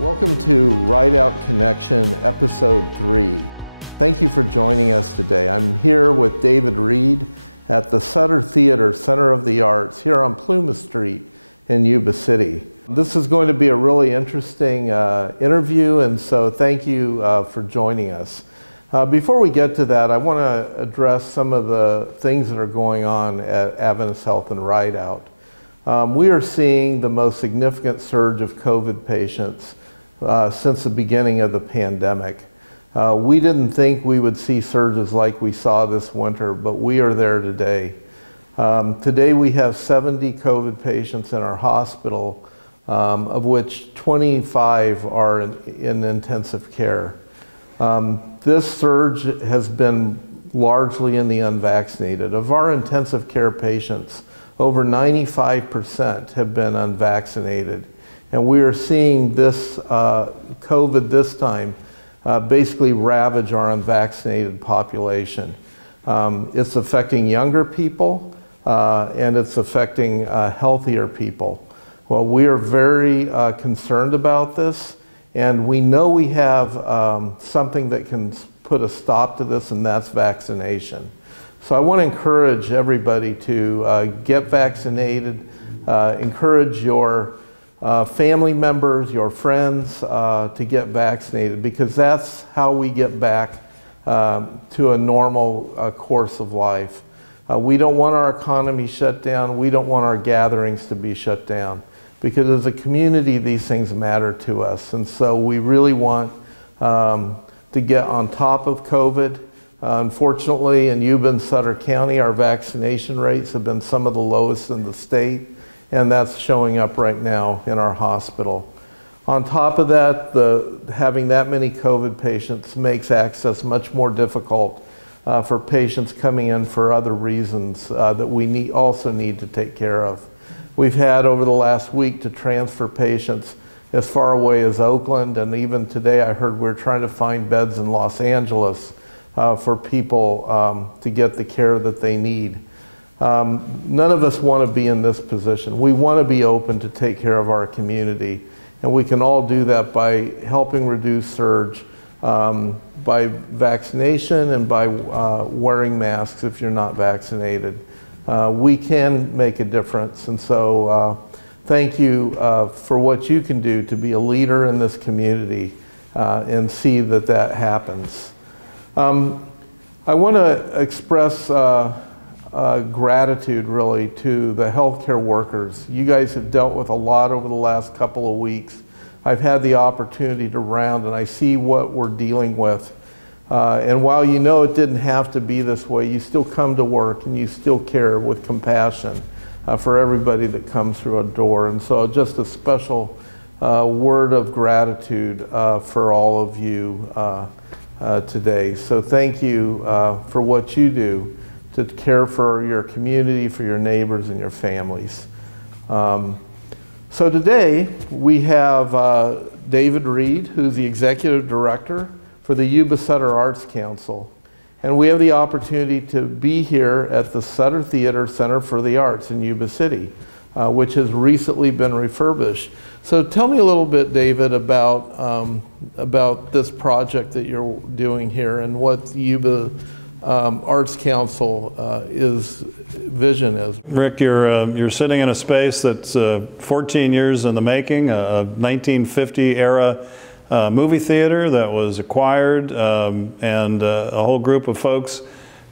Welcome to Rideout Connection, Episode 3. Thank you for joining us today. I'm here with David Reed at the Sutter Theater, Center of the Arts, here on Plumas Street in Yuba City. This is going to be a really interesting interview, and so thank you for joining us. Before we get to that, I want to address some of the things that are going on at Adventist Health and Rideout. We are seeing the most significant surge of COVID patients since the beginning of the pandemic. We didn't think we would see surges like we saw this winter, but we are there today. Today we have 70 COVID patients in our hospital, of which 25 are in intensive care. This surge has been largely in the unvaccinated. Of our intensive care patients, over 95% have been unvaccinated. And we are seeing this COVID this time basically ravage our unvaccinated population. It's affecting younger people and it's affecting healthier people. Well, we are very concerned about this, and we know we have something that can put a stop to this, and that's vaccination. So I want to encourage everybody to get vaccinated, encourage your family members, your friends to get vaccinated, because that's how we get back to a normal course of life. We don't want our economy shut down. We don't want our gatherings to be shut down, because as a community, these things matter to us. And so we really want to get on top of COVID. Unfortunately, in Yuba and Sutter County, our vaccination rates have been some of the lowest in the state, and that's showing up right now in our hospital. On top of that, having that many COVID patients makes access much more difficult for patients coming in for other reasons that we also need to take care of. We've had over the last week to transfer patients as far away as Oakland, and even today I heard we're trying to find beds in Los Angeles for people to get the care that they need. None of us want to be in this position. We want to be open to take care of our community, and we can all do that by helping reduce surge, by vaccination and by wearing masks if you're not vaccinated. We can make a difference, and so thank you for what you can do to be a leader in this community and see that that happens. I want to express gratitude really to the healthcare workers. You guys have dealt with a lot over the last couple of weeks. I've had the opportunity to round, and I see what we're dealing with. And while you know it didn't have to be this way, you still come to work and you still care with compassion for everybody that comes through a door. And so just a special word of gratitude for all of you today. So thank you for what you do to care for your community, for your neighbors and your families. So today we have David Reed, who's the Executive Director for the Yuba Sutter Arts Council. And we have the opportunity to be here at the Sutter Theater Center for the Arts in Yuba City, which has recently been refurbished. So tell me a little bit, David, about this project that you're doing here and what the Yuba Arts Council vision is. Rick, you're sitting in a space that's 14 years in the making, a 1950 era movie theater that was acquired, and a whole group of folks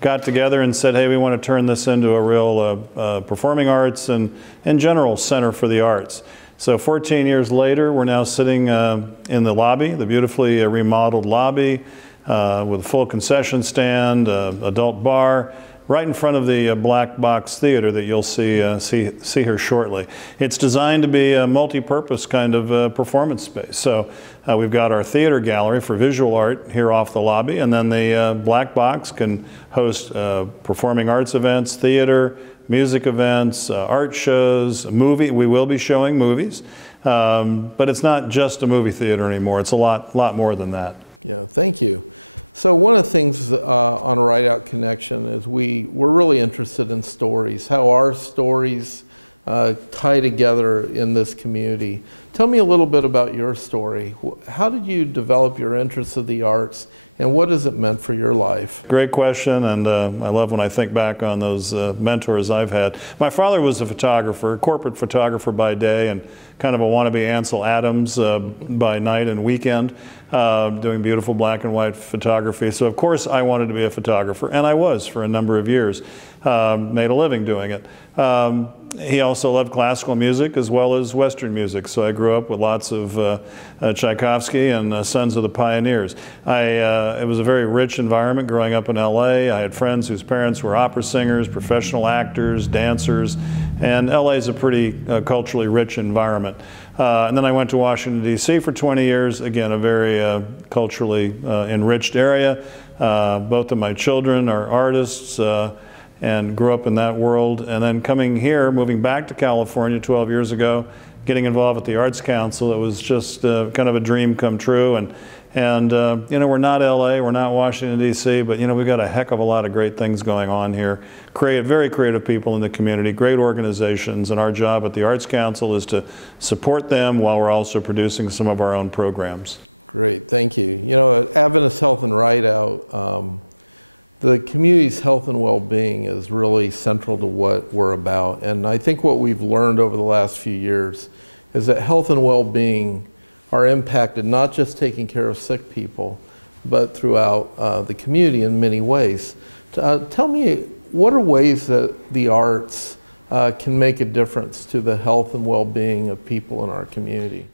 got together and said, hey, we want to turn this into a real performing arts and in general center for the arts. So 14 years later, we're now sitting in the lobby, the beautifully remodeled lobby, with a full concession stand, adult bar, right in front of the black box theater that you'll see here shortly. It's designed to be a multi-purpose kind of performance space. So we've got our theater gallery for visual art here off the lobby, and then the black box can host performing arts events, theater, music events, art shows, we will be showing movies, but it's not just a movie theater anymore. It's a lot more than that. Yeah, thank you. So one of the things on Rideout Connection is we're really interested in stories, how our stories tie together in this community. Tell me a little bit about your story. How did you develop your interest of the arts, and what has it meant for your life? Great question, and I love when I think back on those mentors I've had. My father was a photographer, corporate photographer by day, and kind of a wannabe Ansel Adams by night and weekend, doing beautiful black and white photography. So of course I wanted to be a photographer, and I was for a number of years. Made a living doing it. He also loved classical music as well as Western music, so I grew up with lots of Tchaikovsky and Sons of the Pioneers. It was a very rich environment growing up in LA. I had friends whose parents were opera singers, professional actors, dancers, and LA is a pretty culturally rich environment. And then I went to Washington, D.C. for 20 years, again, a very culturally enriched area. Both of my children are artists, and grew up in that world. And then coming here, moving back to California 12 years ago, getting involved with the Arts Council, it was just kind of a dream come true. And you know, we're not LA, we're not Washington, D.C., but you know, we've got a heck of a lot of great things going on here. Very creative people in the community, great organizations, and our job at the Arts Council is to support them while we're also producing some of our own programs. Great, thank you. You know, at Adventist Health and Rideout, the community's health and well-being is really central to what we're about. And I think what we've learned over the last few years is that health and well-being are impacted not just taking care of sick people, but throughout the community in many ways. Tell me, what are ways that the arts can make a difference to the health and well-being of people in our community?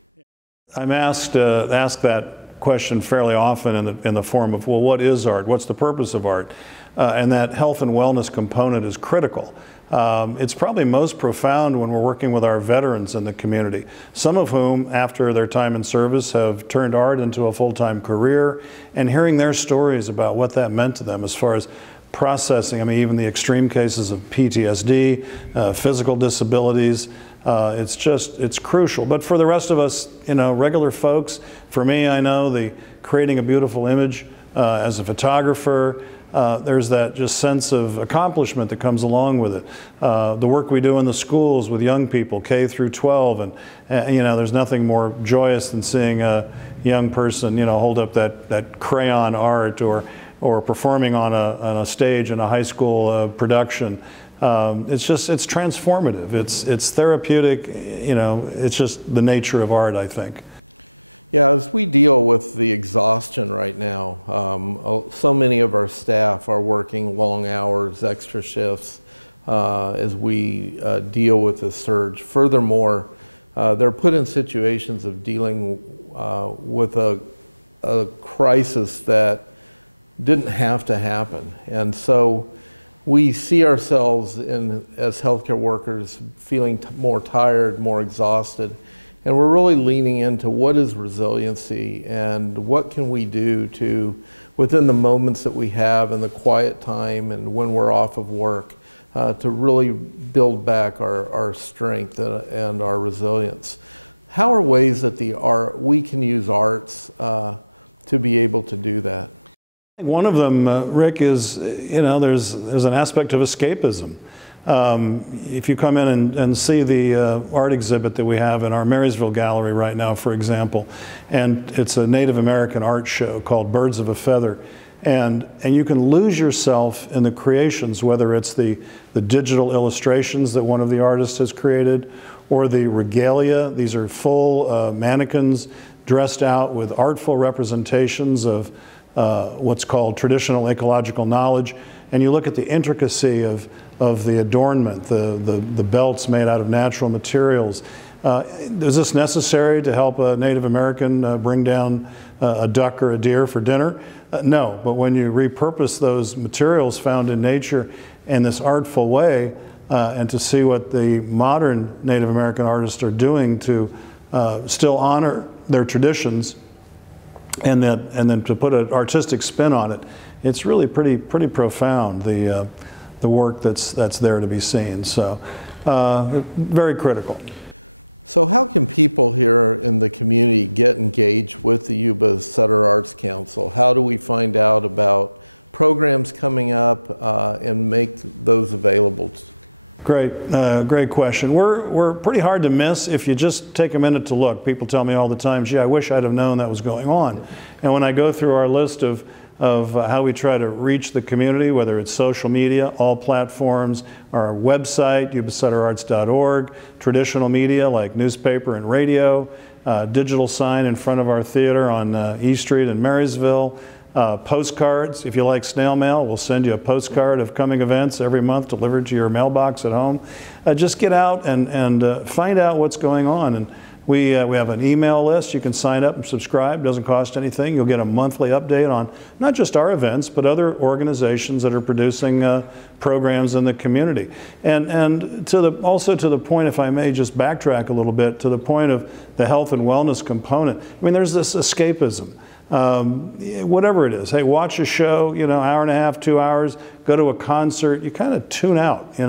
I'm asked that question fairly often in the form of, well, what is art? What's the purpose of art? And that health and wellness component is critical. It's probably most profound when we're working with our veterans in the community, some of whom, after their time in service, have turned art into a full-time career, and hearing their stories about what that meant to them as far as processing, I mean, even the extreme cases of PTSD, physical disabilities, it's crucial. But for the rest of us, you know, regular folks, for me, I know creating a beautiful image as a photographer, there's that just sense of accomplishment that comes along with it. The work we do in the schools with young people, K through 12, and you know, there's nothing more joyous than seeing a young person, you know, hold up that crayon art or performing on a stage in a high school production. It's transformative. It's therapeutic. You know, it's just the nature of art, I think. Yeah, as we deal with the exhaustion right now, so many of our staff are working long hours, extra shifts, as we deal with this surge. Furthermore, they're put in situations of dealing with a crisis that didn't have to happen. And so we see ourselves as healthcare workers feeling more tired, more exhausted, and we're really leaning into what is resiliency and what can we do to, within the moments that we have and the quiet time and when we're off of work, to really build back our strength and our resilience. How are ways that we can use arts to be able to do that? One of them, Rick, is, you know, there's an aspect of escapism. If you come in and see the art exhibit that we have in our Marysville gallery right now, for example, and it's a Native American art show called Birds of a Feather, and you can lose yourself in the creations, whether it's the digital illustrations that one of the artists has created, or the regalia. These are full mannequins dressed out with artful representations of what's called traditional ecological knowledge, and you look at the intricacy of the adornment, the belts made out of natural materials. Is this necessary to help a Native American bring down a duck or a deer for dinner? No, but when you repurpose those materials found in nature in this artful way, and to see what the modern Native American artists are doing to still honor their traditions, and then to put an artistic spin on it, it's really pretty profound, the work that's there to be seen. So very critical. So how can people here in the community get engaged with the Yuba Sutter Arts Council? How do we find out about programs coming up and make those available? Great question. We're pretty hard to miss if you just take a minute to look. People tell me all the time, gee, I wish I'd have known that was going on. And when I go through our list of how we try to reach the community, whether it's social media, all platforms, our website, yubacetterarts.org, traditional media like newspaper and radio, digital sign in front of our theater on E Street in Marysville, postcards. If you like snail mail, we'll send you a postcard of coming events every month delivered to your mailbox at home. Just get out and find out what's going on. And we have an email list. You can sign up and subscribe. It doesn't cost anything. You'll get a monthly update on not just our events, but other organizations that are producing programs in the community. And also to the point, if I may just backtrack a little bit, to the point of the health and wellness component. I mean, there's this escapism. Whatever it is, hey, watch a show, hour and a half, 2 hours, go to a concert, you kind of tune out, as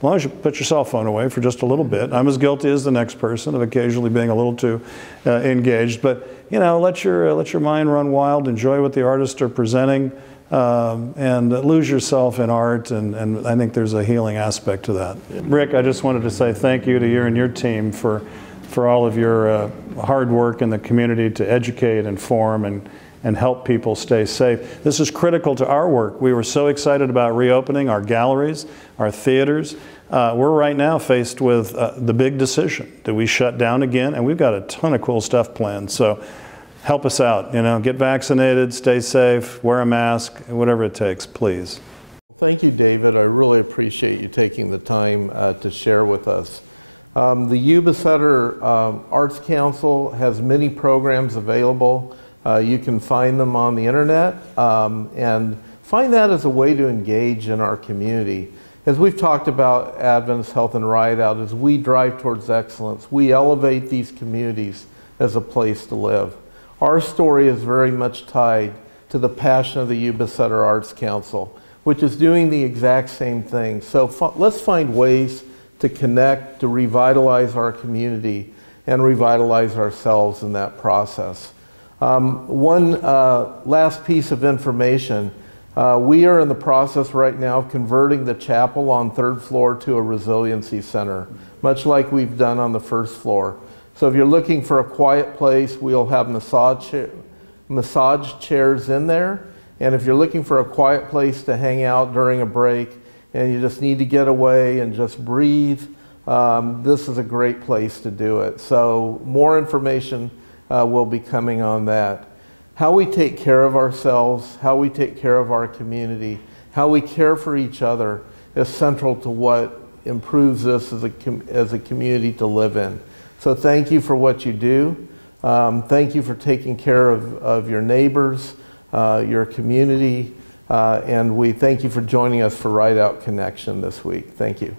long as you put your cell phone away for just a little bit. I'm as guilty as the next person of occasionally being a little too engaged, but let your mind run wild, enjoy what the artists are presenting, and lose yourself in art, and I think there's a healing aspect to that. Rick, I just wanted to say thank you to you and your team for all of your hard work in the community to educate, inform, and help people stay safe. This is critical to our work. We were so excited about reopening our galleries, our theaters. We're right now faced with the big decision. Do we shut down again? And we've got a ton of cool stuff planned. So help us out. Get vaccinated, stay safe, wear a mask, whatever it takes, please. Thank you, David. I really appreciate you taking the time to share with us. The Yuba Sutter Arts Council has many programs available. You can find them on the internet and find that as a way to engage in our community. As we've talked about Adventist Health and Rideout, as we drive towards excellence, we elevate these communities as a place to live. Our story is very much tied to the passion of the Yuba Sutter Arts Council, which is doing the exact same thing. So let's find ways to connect, to revitalize our community, and revitalize ourselves in that process. One last piece of information. We are in the process right now of converting the chapel on 3rd floor to a resiliency center, much like we've done on the 1st floor. So if you're looking for a quiet place, we'll have massage chairs in there. And if you're looking for a quiet place to hang out during a break, and you just need to get away and just breathe, this is a great place to do it. So more information will be coming on that. How we take care of ourselves, how we take care of our community, how we care for each other is central to what improves us as a community to live in. So thank you for what you do. Thank you for taking care of your neighbors, your community, and we thank you for joining us for Rideout Connection this week. Thank you.